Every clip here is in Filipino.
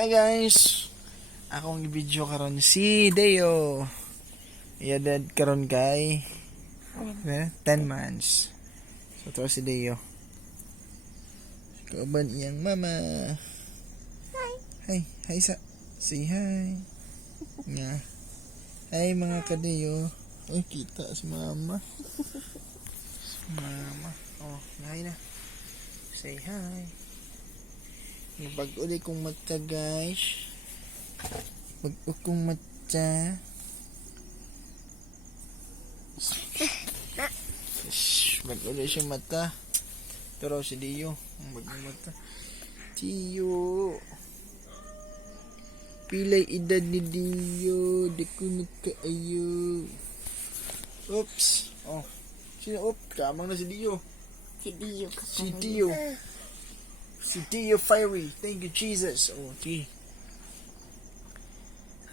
Hi guys, akong i-video karon si Deo. Iyadad karon kay 10 months. So to si Deo. Kauban iyang mama. Hi sa. Say hi. Nga. Hi mga kadeo. Ay kita si mama. Mama. Oh, hi na. Say hi. Bag-uli kong mata guys. Bag-uli kong mata. Bag-uli siya mata. Pero si Dio ang bag-uli mata. Dio. Pilay edad ni Dio. Di ko nagkaayo. Oops. Oh. Sino? Oops. Kamang na si Dio. Si Dio. Si Dio. Si Dio Fiery. Thank you, Jesus. Oh, gee.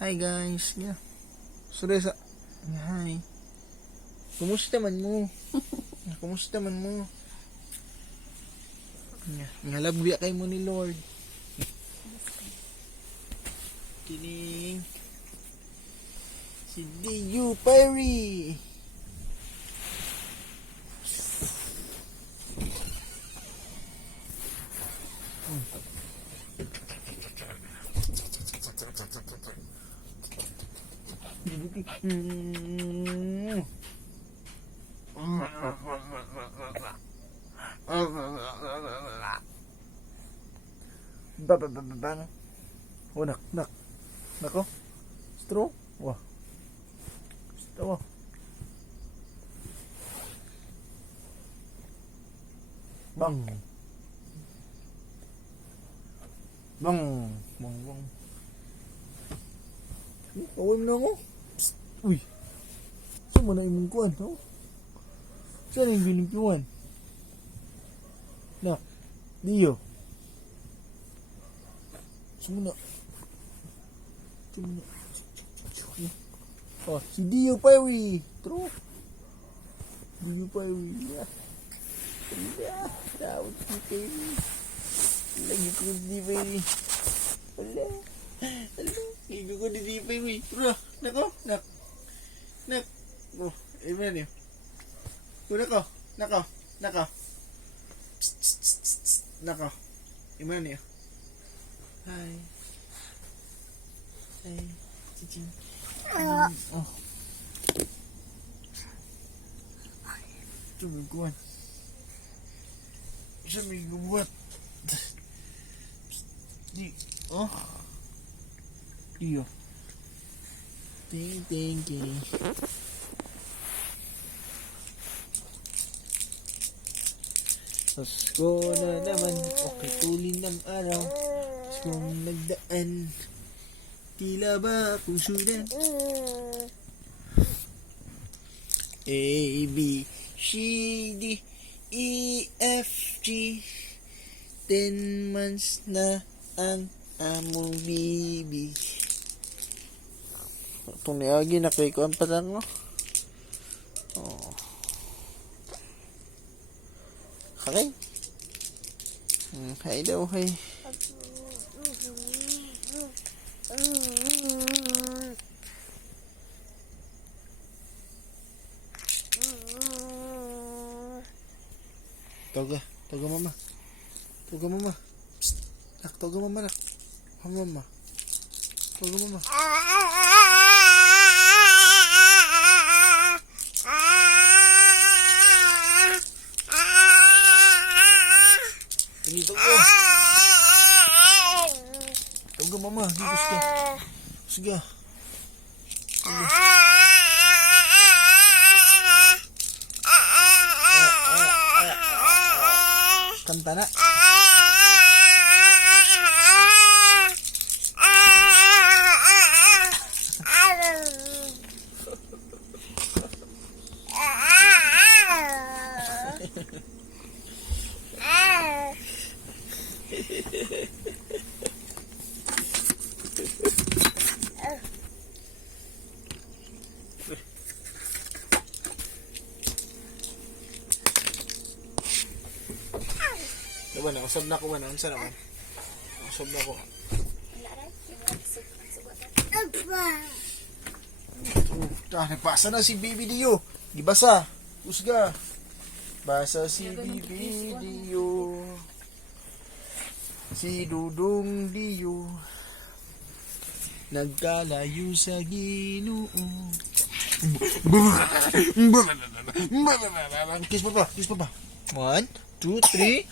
Hi, guys. Yeah. Suresa. Hi. Kumusta man mo? Kumusta man mo? Ngalabya kay mo ni Lord. Kining. Si Dio Fiery. Bang. Oh, nak. Nako. Straw. Wah. Straw. Bang. Away mo na ako. Psst. Uy. Saan mo na imong kuwan? Oh? Saan yung binigyan? Nak. Dio. Saan mo na? Oh, si Dio Fiery. True. Dio Fiery. Tawag si Fiery. Lagi ko si Dio Fiery. Wala. Lagi ko si Dio Fiery. Bro, nako. Nak. Oh, amen yun. Nako. Nako. Amen yun. Hi. Cici. Oh. Tumiguan. Siya may gubuhat. Oh. Dio. Thank you. Pasko na naman. Okay, tulin ng araw. Paskong nagdaan. Tila ba akong sudan? A, B, C, D, E, F, G 10 months na ang among baby. Itong niagi na kay kuwan pa lang, no? Oh. Okay. Hi daw, hi. Toga mama. Psst. Toga mama. Mama. Toga mama. Dito ko. Toga mama, dito ka. Sige. Kanta na. Diba na, usab na ko ba na? Unsa naman? Usab na ko. Nagpasa na si Baby Dio. Gibasa. Usga. Basa si Baby Dio. Si Dudong Dio. Nagkalayo sa Ginoo. Kiss pa ba? Kiss pa ba? 1, 2, 3.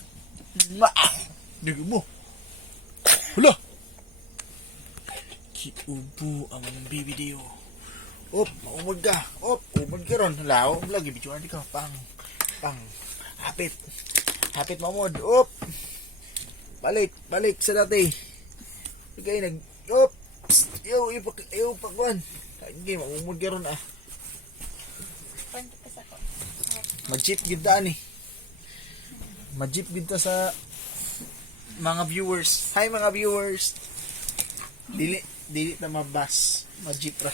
Digo mo. Hala. Kiubo ang Baby Dio. Op, maumod ka. Op, umod ka ron. Lao, lagi bituan di ka. Pang. Hapit. Hapit maumod. Op. Balik sa dati. Okay, op. Iyo, pakwan. Sige, maumod ka ron ah. Mag-jeep gidaan eh. Mag-jeep gita sa mga viewers. Hi mga viewers. Dili na mabas. Mag-jeep ra.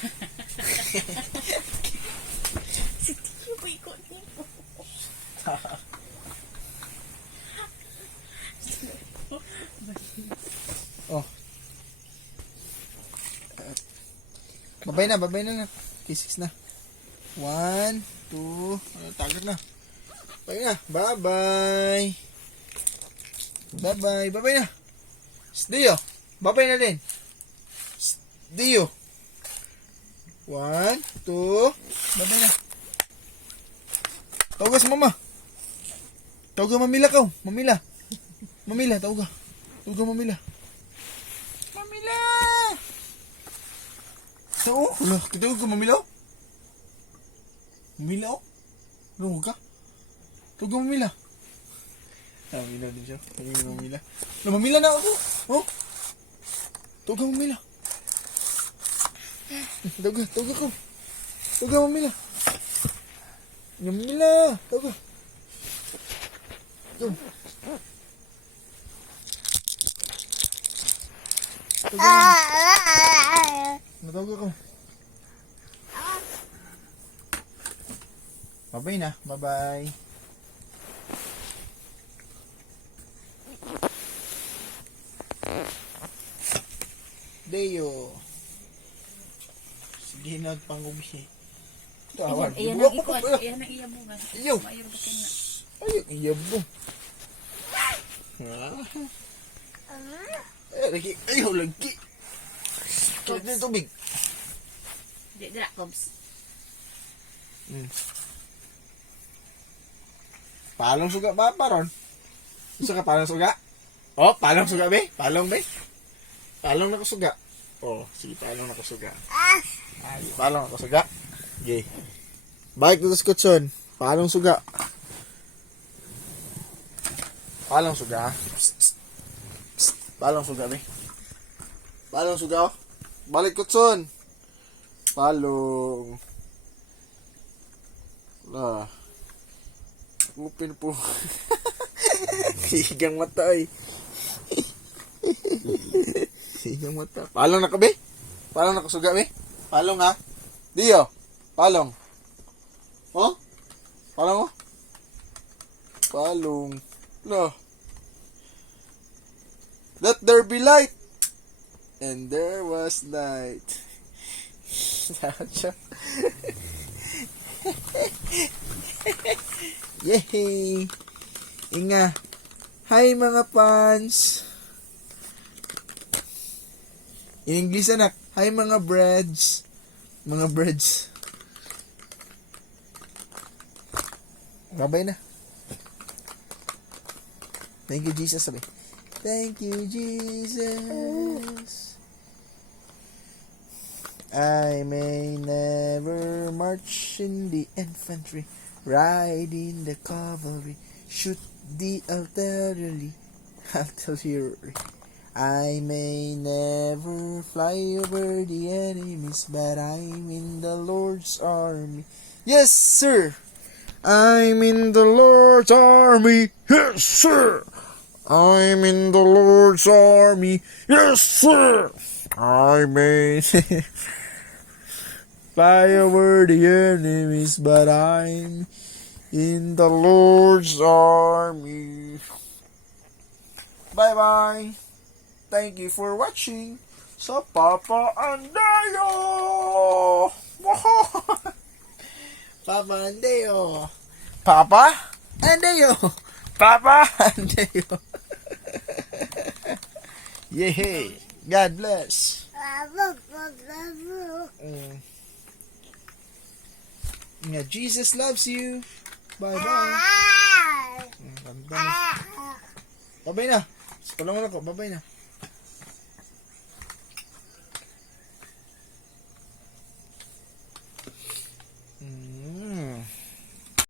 Si Tiyo ko ikot niyo. Oh. Babay na. K6 na. 1, 2, tagat na. Babay na. Bye-bye. Babay na. Dio. Babay na din. Dio. 1, 2. Babay na. Tawagas mama. Tawaga mamila ka. Mamila, tawaga. Tawaga mamila. Mamila. Oo, wala. Kitawag ka mamila. Mamila o? Ano ka? Tawaga mamila. Mamila din siya. Mamila. Mamila na ako. Oh. Tawaga mamila. Tawaga ko. Tawaga mamila. Mamila. Tawaga. Go. Natawag ako. Bye-bye na. Bye-bye. Deo. Sige na pangubi. Tawan. Ayan ang ikot. Ayan ang iyabungan. Iyo. Mayroon ka na. Ay, iyabong. Lagi. Ayaw, lagi. Kalit na yung tubig. Dira, Cobbs. Palong suga ba ron? Gusto ka palong suga? Oh, palong suga be? Palong be? Palong na ko suga. Oh, sige, palong na ko suga. Ay, palong ako suga. Okay. Balik dito sa kutson. Palong suga. Palong suga. Palong suga be? Palong suga oh. Balik kutson. Palong. Lah. Upin po. Higang mata ay. Higang mata. Palong na ka be? Palong na kasuga be? Palong ha? Dio. Palong. Oh? Palong oh? Palong. Lah. Let there be light. And there was light. Yay! Inga. Hi mga fans. In English anak. Hi mga breads. Mga breads. Babay na. Thank you Jesus sabi. Thank you Jesus. I may never march in the infantry, ride in the cavalry, shoot the artillery. I may never fly over the enemies, but I'm in the Lord's army. Yes, sir. I'm in the Lord's army. Yes, sir. I'm in the Lord's army. Yes, sir. I may fly over the enemies, but I'm in the Lord's army. Bye-bye. Thank you for watching. sa Papa Andayo. Papa Andayo. Papa Andayo. Papa Andayo. Yay. God bless. Yeah, Jesus loves you. Bye-bye. Babay na. Sa tulungan ako. Babay na.